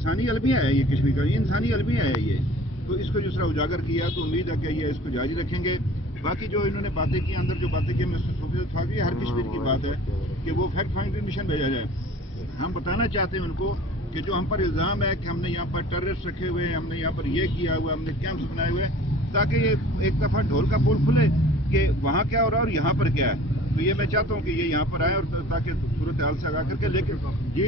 इंसानी अलमिया है ये कश्मीर का, ये इंसानी अलमिया है ये। तो इसको जिस तरह उजागर किया तो उम्मीद है कि ये इसको जारी रखेंगे। बाकी जो इन्होंने बातें की, अंदर जो बातें की मिस्टर ये हर कश्मीर की बात है कि वो फैक्ट फाइंडिंग मिशन भेजा जाए। हम बताना चाहते हैं उनको कि जो हम पर इल्ज़ाम है कि हमने यहाँ पर टेररिस्ट रखे हुए हैं, हमने यहाँ पर ये किया हुआ, हमने कैंप्स बनाए हुए हैं, ताकि ये एक दफ़ा ढोल का पोल खुले कि वहाँ क्या हो रहा है और यहाँ पर क्या है। तो ये मैं चाहता हूँ कि ये यहाँ पर आए और ताकि सूरत हाल से आगा करके, लेकिन जी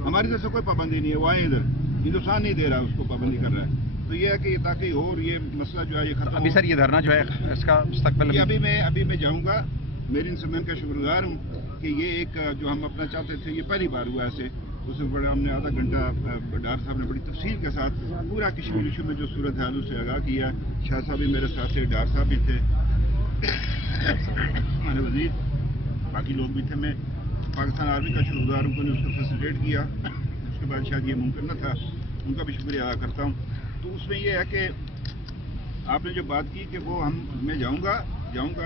हमारी तरफ से कोई पाबंदी नहीं है, वो आए इधर, हिंदुस्तान नहीं दे रहा, उसको पाबंदी कर रहा है। तो ये है कि ताकि और ये मसला जो है ये खत्म। अभी सर ये धरना जो है इसका मुस्तकबिल अभी मैं जाऊँगा, मेरी इनसे मैं का शुक्रगुजार हूँ कि ये एक जो हम अपना चाहते थे ये पहली बार हुआ ऐसे। उससे बड़े हमने आधा घंटा डार साहब ने बड़ी तफसील के साथ पूरा कश्मीर इशू में जो सूरत हाल से आगाह किया। शाह साहब भी मेरे साथ थे, डार साहब भी थे, हमारे वजीर, बाकी लोग भी थे। मैं पाकिस्तान आर्मी का शुक्रगुजार हूँ, उन्होंने उसको फैसिलिटेट किया, उसके बाद शायद ये मुमकिन न था, उनका भी शुक्रिया अदा करता हूँ। तो उसमें यह है कि आपने जो बात की कि वो मैं जाऊँगा,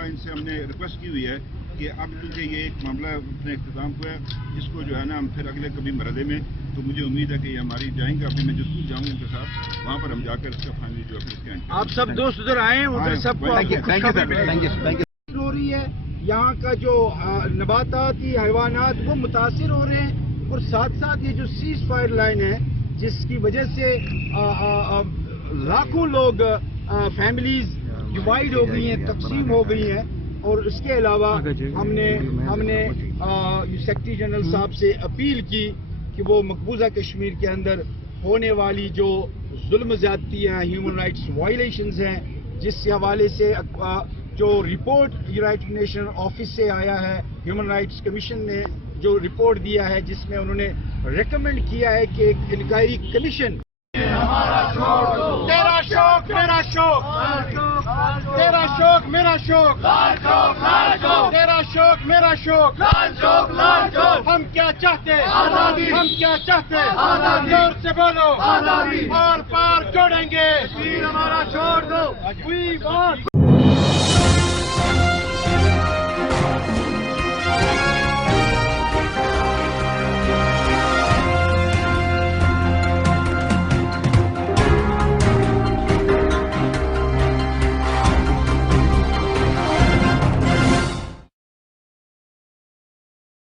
इनसे हमने रिक्वेस्ट की हुई है कि अब क्योंकि ये एक मामला अपने इख्तिताम हुआ है, इसको जो है ना हम फिर अगले कभी मरदे में, तो मुझे उम्मीद है कि ये हमारी जाएंगे। अभी मैं जो स्कूल जाऊँगा उनके साथ, वहाँ पर हम जाकर इसका फाइनली जो है आप सब दोस्त उधर आए, उधर सब हो रही है। यहाँ का जो नबाताती हैवानात वो मुतासिर हो रहे हैं, और साथ साथ ये जो सीज फायर लाइन है जिसकी वजह से लाखों लोग फैमिलीज डिवाइड हो गई हैं, तकसीम हो गई हैं। और इसके अलावा हमने सेक्रेटरी जनरल साहब से अपील की कि वो मकबूजा कश्मीर के अंदर होने वाली जो जुल्म ज़्यादतियाँ, ह्यूमन राइट्स वायलेशंस हैं, जिस हवाले से जो रिपोर्ट यूनाइटेड नेशन ऑफिस से आया है, ह्यूमन राइट्स कमीशन ने जो रिपोर्ट दिया है जिसमें उन्होंने रेकमेंड किया है कि एक इंक्वायरी कमीशन। तेरा शौक मेरा शौक, तेरा शौक मेरा शौक, तेरा शौक मेरा शौक, हम क्या चाहते हैं, हम क्या चाहते हैं, जोर से बोलो, आर पार जोड़ेंगे, हमारा छोड़ दो।